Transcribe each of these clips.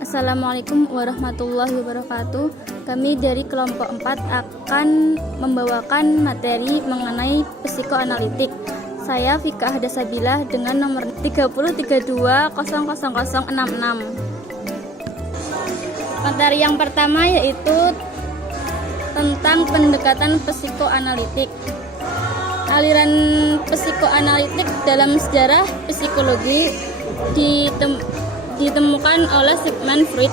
Assalamualaikum warahmatullahi wabarakatuh. Kami dari kelompok 4 akan membawakan materi mengenai psikoanalitik. Saya Fika Hadasabila dengan nomor 3032000066. Materi yang pertama yaitu tentang pendekatan psikoanalitik. Aliran psikoanalitik dalam sejarah psikologi ditemukan oleh Sigmund Freud.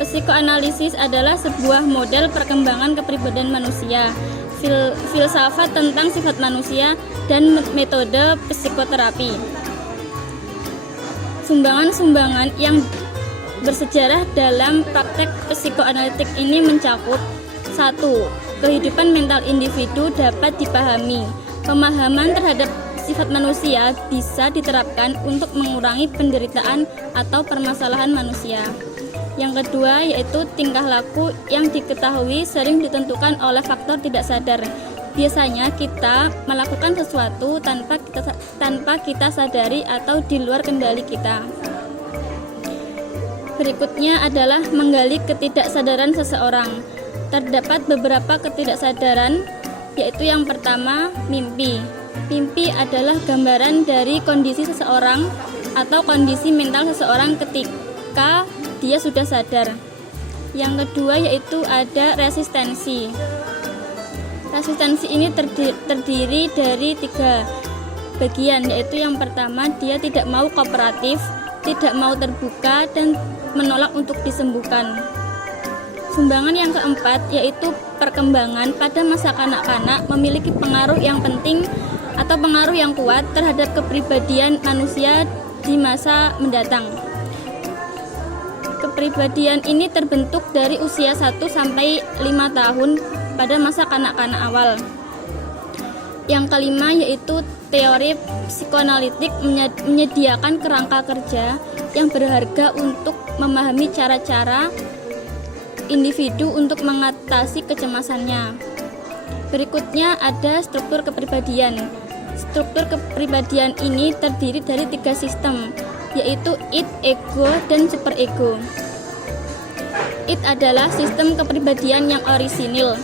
Psikoanalisis adalah sebuah model perkembangan kepribadian manusia, filsafat tentang sifat manusia, dan metode psikoterapi. Sumbangan-sumbangan yang bersejarah dalam praktek psikoanalitik ini mencakup 1. Kehidupan mental individu dapat dipahami. Pemahaman terhadap sifat manusia bisa diterapkan untuk mengurangi penderitaan atau permasalahan manusia. Yang kedua yaitu tingkah laku yang diketahui sering ditentukan oleh faktor tidak sadar. Biasanya kita melakukan sesuatu tanpa kita sadari atau di luar kendali kita. Berikutnya adalah menggali ketidaksadaran seseorang. Terdapat beberapa ketidaksadaran, yaitu yang pertama, mimpi. Mimpi adalah gambaran dari kondisi seseorang atau kondisi mental seseorang ketika dia sudah sadar. Yang kedua yaitu ada resistensi. Resistensi ini terdiri dari 3 bagian, yaitu yang pertama dia tidak mau kooperatif, tidak mau terbuka, dan menolak untuk disembuhkan. Sumbangan yang keempat yaitu perkembangan pada masa kanak-kanak memiliki pengaruh yang penting atau pengaruh yang kuat terhadap kepribadian manusia di masa mendatang. Kepribadian ini terbentuk dari usia 1 sampai 5 tahun pada masa kanak-kanak awal. Yang kelima yaitu teori psikoanalitik menyediakan kerangka kerja yang berharga untuk memahami cara-cara individu untuk mengatasi kecemasannya. Berikutnya ada struktur kepribadian. Struktur kepribadian ini terdiri dari 3 sistem, yaitu id, ego, dan superego. Id adalah sistem kepribadian yang orisinil.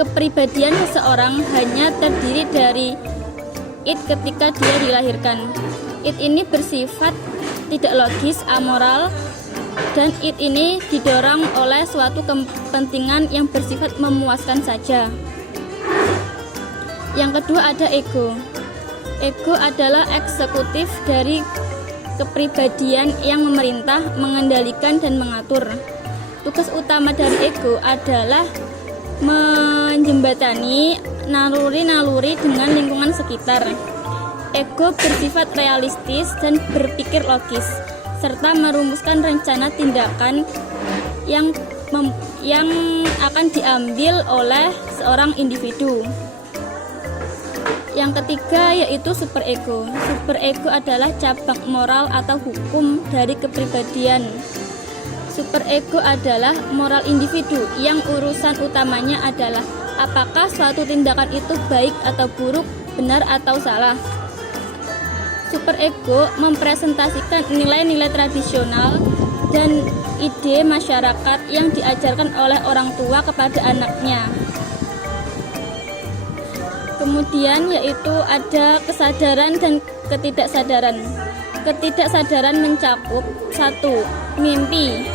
Kepribadian seseorang hanya terdiri dari id ketika dia dilahirkan. Id ini bersifat tidak logis, amoral, dan id ini didorong oleh suatu kepentingan yang bersifat memuaskan saja. Yang kedua ada ego. Ego adalah eksekutif dari kepribadian yang memerintah, mengendalikan, dan mengatur. Tugas utama dari ego adalah menjembatani naluri-naluri dengan lingkungan sekitar. Ego bersifat realistis dan berpikir logis, serta merumuskan rencana tindakan yang akan diambil oleh seorang individu. Yang ketiga yaitu superego. Superego adalah cabang moral atau hukum dari kepribadian. Superego adalah moral individu yang urusan utamanya adalah apakah suatu tindakan itu baik atau buruk, benar atau salah. Superego mempresentasikan nilai-nilai tradisional dan ide masyarakat yang diajarkan oleh orang tua kepada anaknya. Kemudian yaitu ada kesadaran dan ketidaksadaran. Ketidaksadaran mencakup 1. Mimpi.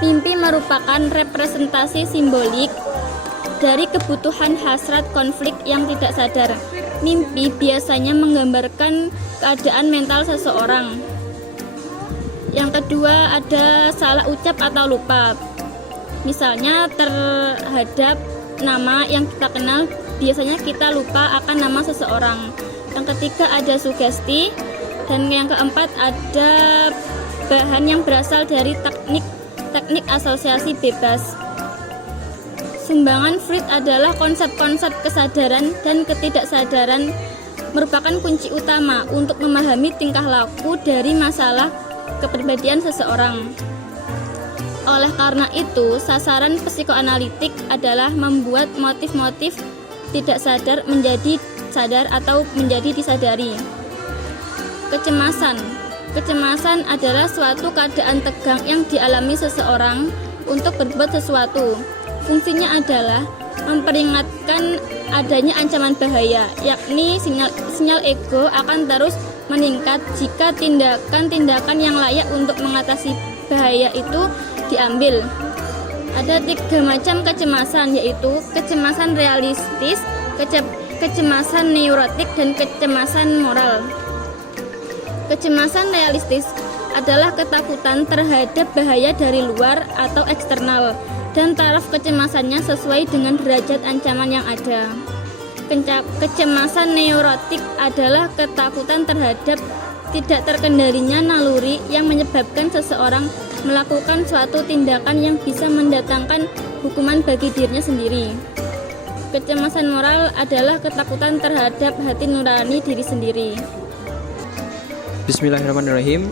Mimpi merupakan representasi simbolik dari kebutuhan hasrat konflik yang tidak sadar. Mimpi biasanya menggambarkan keadaan mental seseorang. Yang kedua ada salah ucap atau lupa. Misalnya terhadap nama yang kita kenal, biasanya kita lupa akan nama seseorang. Yang ketiga ada sugesti, dan yang keempat ada bahan yang berasal dari teknik asosiasi bebas. Sumbangan Freud adalah konsep-konsep kesadaran dan ketidaksadaran merupakan kunci utama untuk memahami tingkah laku dari masalah kepribadian seseorang. Oleh karena itu, sasaran psikoanalitik adalah membuat motif-motif tidak sadar menjadi sadar atau menjadi disadari. Kecemasan. Kecemasan adalah suatu keadaan tegang yang dialami seseorang untuk berbuat sesuatu. Fungsinya adalah memperingatkan adanya ancaman bahaya, yakni sinyal ego akan terus meningkat jika tindakan-tindakan yang layak untuk mengatasi bahaya itu diambil. Ada 3 macam kecemasan, yaitu kecemasan realistis, kecemasan neurotik, dan kecemasan moral. Kecemasan realistis adalah ketakutan terhadap bahaya dari luar atau eksternal, dan taraf kecemasannya sesuai dengan derajat ancaman yang ada. Kecemasan neurotik adalah ketakutan terhadap tidak terkendalinya naluri yang menyebabkan seseorang melakukan suatu tindakan yang bisa mendatangkan hukuman bagi dirinya sendiri. Kecemasan moral adalah ketakutan terhadap hati nurani diri sendiri. Bismillahirrahmanirrahim.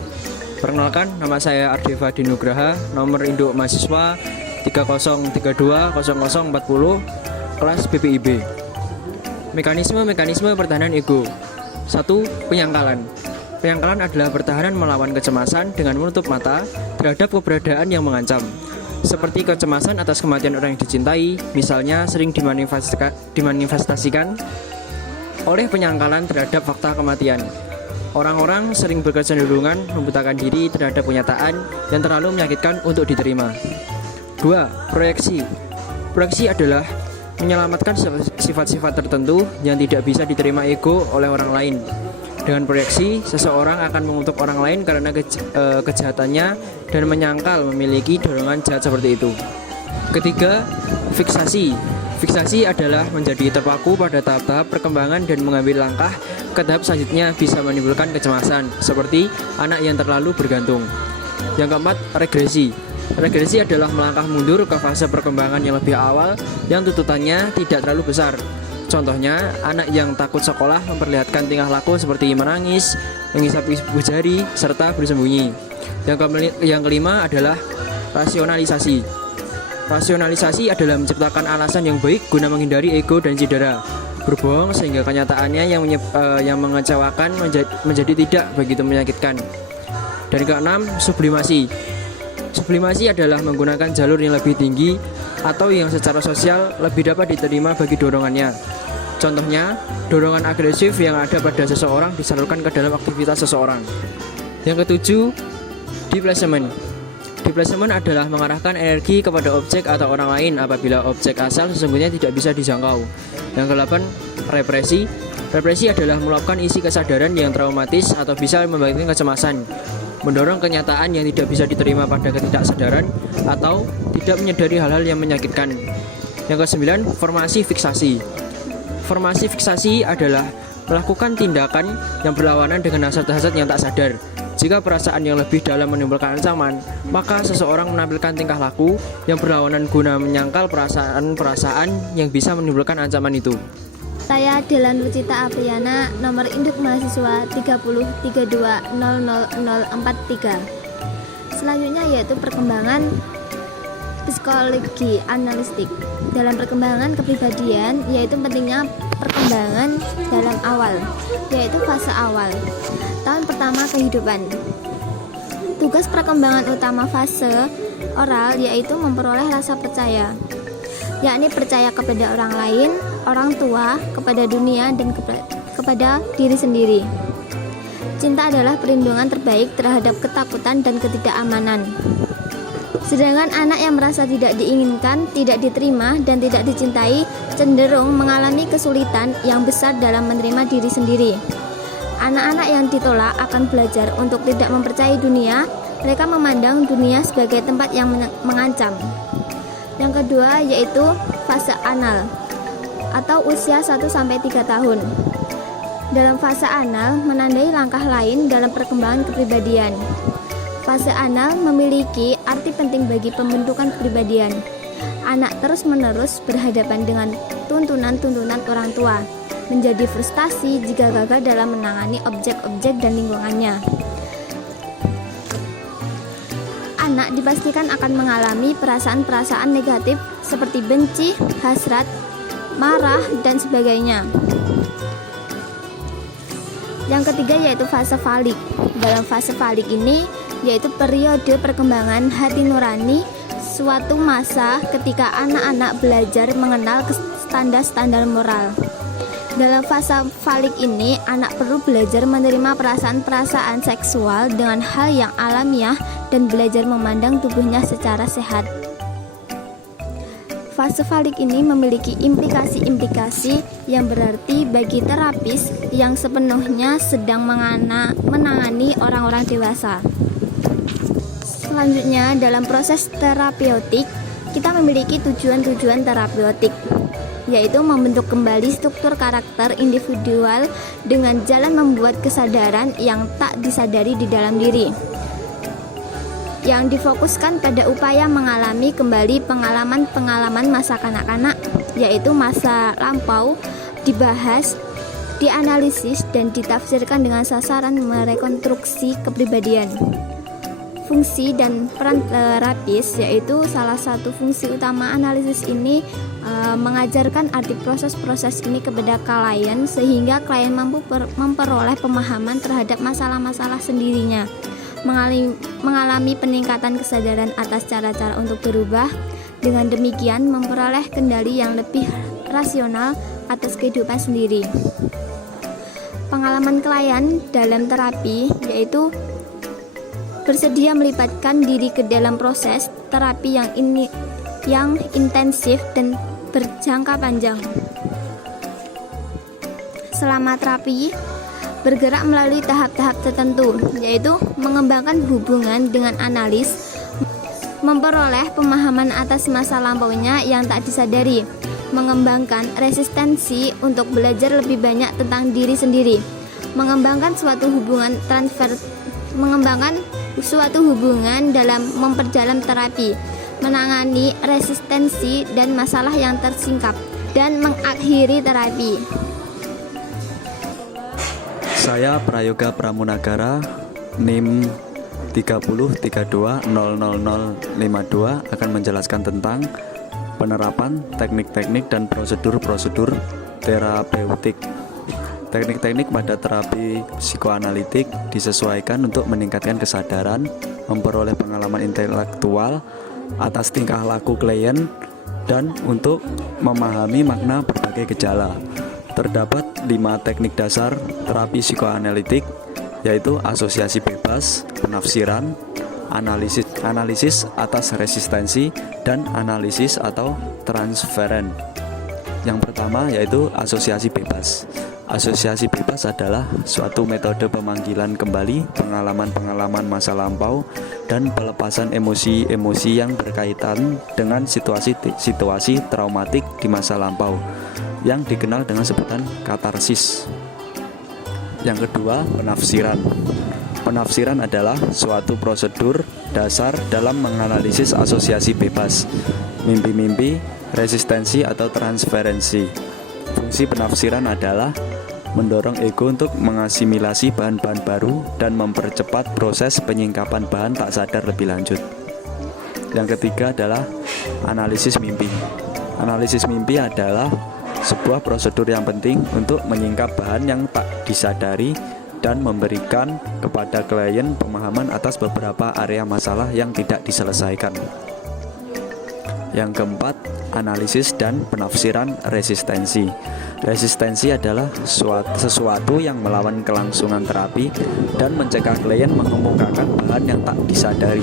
Perkenalkan, nama saya Ardifa Dinugraha, nomor induk mahasiswa 30320040, kelas BPIB. Mekanisme pertahanan ego. 1. Penyangkalan. Penyangkalan adalah pertahanan melawan kecemasan dengan menutup mata terhadap keberadaan yang mengancam, seperti kecemasan atas kematian orang yang dicintai, misalnya sering dimanifestasikan oleh penyangkalan terhadap fakta kematian. Orang-orang sering berkecenderungan membutakan diri terhadap kenyataan yang terlalu menyakitkan untuk diterima. 2. Proyeksi. Proyeksi adalah menyelamatkan sifat-sifat tertentu yang tidak bisa diterima ego oleh orang lain. Dengan proyeksi, seseorang akan mengutuk orang lain karena kejahatannya dan menyangkal memiliki dorongan jahat seperti itu. Ketiga, fiksasi. Fiksasi adalah menjadi terpaku pada tahap-tahap perkembangan dan mengambil langkah ke tahap selanjutnya bisa menimbulkan kecemasan, seperti anak yang terlalu bergantung. Yang keempat, regresi. Regresi adalah melangkah mundur ke fase perkembangan yang lebih awal yang tuntutannya tidak terlalu besar. Contohnya, anak yang takut sekolah memperlihatkan tingkah laku seperti menangis, menghisap ibu jari, serta bersembunyi. Yang kelima adalah rasionalisasi. Rasionalisasi adalah menciptakan alasan yang baik guna menghindari ego dan cedera. Berbohong sehingga kenyataannya yang mengecewakan menjadi tidak begitu menyakitkan. Dan keenam, sublimasi. Sublimasi adalah menggunakan jalur yang lebih tinggi atau yang secara sosial lebih dapat diterima bagi dorongannya. Contohnya, dorongan agresif yang ada pada seseorang disalurkan ke dalam aktivitas seseorang. Yang ketujuh, displacement. Displacement adalah mengarahkan energi kepada objek atau orang lain apabila objek asal sesungguhnya tidak bisa dijangkau. Yang kedelapan, represi. Represi adalah meluapkan isi kesadaran yang traumatis atau bisa membangkitkan kecemasan, mendorong kenyataan yang tidak bisa diterima pada ketidaksadaran atau tidak menyadari hal-hal yang menyakitkan. Yang kesembilan, formasi fiksasi. Formasi fiksasi adalah melakukan tindakan yang berlawanan dengan hasad-hasad yang tak sadar. Jika perasaan yang lebih dalam menimbulkan ancaman, maka seseorang menampilkan tingkah laku yang berlawanan guna menyangkal perasaan-perasaan yang bisa menimbulkan ancaman itu. Saya Delan Lucita Apriana, nomor induk mahasiswa 30320043. Selanjutnya yaitu perkembangan psikologi analistik. Dalam perkembangan kepribadian, yaitu pentingnya perkembangan dalam awal, yaitu fase awal, tahun pertama kehidupan. Tugas perkembangan utama fase oral yaitu memperoleh rasa percaya, yakni percaya kepada orang lain, orang tua, kepada dunia, dan kepada diri sendiri. Cinta adalah perlindungan terbaik terhadap ketakutan dan ketidakamanan. Sedangkan anak yang merasa tidak diinginkan, tidak diterima, dan tidak dicintai cenderung mengalami kesulitan yang besar dalam menerima diri sendiri. Anak-anak yang ditolak akan belajar untuk tidak mempercayai dunia. Mereka memandang dunia sebagai tempat yang mengancam. Yang kedua yaitu fase anal atau usia 1-3 tahun. Dalam fase anal menandai langkah lain dalam perkembangan kepribadian. Fase anal memiliki arti penting bagi pembentukan kepribadian. Anak terus-menerus berhadapan dengan tuntunan-tuntunan orang tua, menjadi frustasi jika gagal dalam menangani objek-objek dan lingkungannya. Anak dipastikan akan mengalami perasaan-perasaan negatif seperti benci, hasrat, marah, dan sebagainya. Yang ketiga yaitu fase falik. Dalam fase falik ini yaitu periode perkembangan hati nurani, suatu masa ketika anak-anak belajar mengenal standar-standar moral. Dalam fase falik ini, anak perlu belajar menerima perasaan-perasaan seksual dengan hal yang alamiah dan belajar memandang tubuhnya secara sehat. Fase falik ini memiliki implikasi-implikasi yang berarti bagi terapis yang sepenuhnya sedang menangani orang-orang dewasa. Selanjutnya, dalam proses terapeutik, kita memiliki tujuan-tujuan terapeutik, yaitu membentuk kembali struktur karakter individual dengan jalan membuat kesadaran yang tak disadari di dalam diri, yang difokuskan pada upaya mengalami kembali pengalaman-pengalaman masa kanak-kanak, yaitu masa lampau, dibahas, dianalisis, dan ditafsirkan dengan sasaran merekonstruksi kepribadian. Fungsi dan peran terapis, yaitu salah satu fungsi utama analisis ini mengajarkan arti proses-proses ini kepada klien sehingga klien mampu memperoleh pemahaman terhadap masalah-masalah sendirinya, mengalami peningkatan kesadaran atas cara-cara untuk berubah, dengan demikian memperoleh kendali yang lebih rasional atas kehidupan sendiri. Pengalaman klien dalam terapi yaitu bersedia melibatkan diri ke dalam proses terapi yang intensif dan berjangka panjang. Selama terapi bergerak melalui tahap-tahap tertentu, yaitu mengembangkan hubungan dengan analis, memperoleh pemahaman atas masa lampaunya yang tak disadari, mengembangkan resistensi untuk belajar lebih banyak tentang diri sendiri, mengembangkan suatu hubungan dalam memperjalan terapi, menangani resistensi dan masalah yang tersingkap, dan mengakhiri terapi. Saya Prayoga Pramunagara, NIM 3032000052 akan menjelaskan tentang penerapan teknik-teknik dan prosedur-prosedur terapeutik. Teknik-teknik pada terapi psikoanalitik disesuaikan untuk meningkatkan kesadaran, memperoleh pengalaman intelektual atas tingkah laku klien, dan untuk memahami makna berbagai gejala. Terdapat 5 teknik dasar terapi psikoanalitik, yaitu asosiasi bebas, penafsiran, analisis atas resistensi, dan analisis atau transferen. Yang pertama yaitu asosiasi bebas. Asosiasi bebas adalah suatu metode pemanggilan kembali pengalaman-pengalaman masa lampau dan pelepasan emosi-emosi yang berkaitan dengan situasi traumatik di masa lampau, yang dikenal dengan sebutan katarsis. Yang kedua, penafsiran. Penafsiran adalah suatu prosedur dasar dalam menganalisis asosiasi bebas, mimpi-mimpi, resistensi atau transferensi. Fungsi penafsiran adalah mendorong ego untuk mengasimilasi bahan-bahan baru dan mempercepat proses penyingkapan bahan tak sadar lebih lanjut. Yang ketiga adalah analisis mimpi. Analisis mimpi adalah sebuah prosedur yang penting untuk menyingkap bahan yang tak disadari dan memberikan kepada klien pemahaman atas beberapa area masalah yang tidak diselesaikan. Yang keempat, analisis dan penafsiran resistensi. Resistensi adalah sesuatu yang melawan kelangsungan terapi dan mencegah klien mengemukakan bahan yang tak disadari.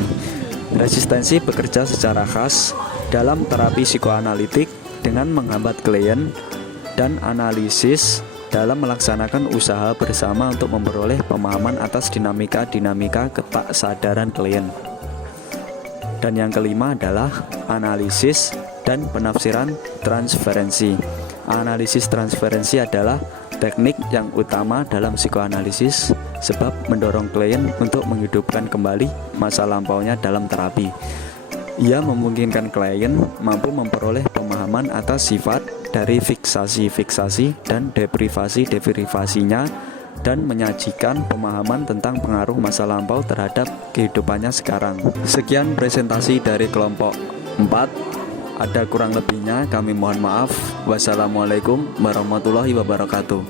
Resistensi bekerja secara khas dalam terapi psikoanalitik dengan menghambat klien dan analisis dalam melaksanakan usaha bersama untuk memperoleh pemahaman atas dinamika-dinamika ketaksadaran klien. Dan yang kelima adalah analisis dan penafsiran transferensi. Analisis transferensi adalah teknik yang utama dalam psikoanalisis sebab mendorong klien untuk menghidupkan kembali masa lampaunya dalam terapi. Ia memungkinkan klien mampu memperoleh pemahaman atas sifat dari fiksasi-fiksasi dan deprivasi-deprivasinya dan menyajikan pemahaman tentang pengaruh masa lampau terhadap kehidupannya sekarang. Sekian presentasi dari kelompok 4. Ada kurang lebihnya kami mohon maaf. Wassalamualaikum warahmatullahi wabarakatuh.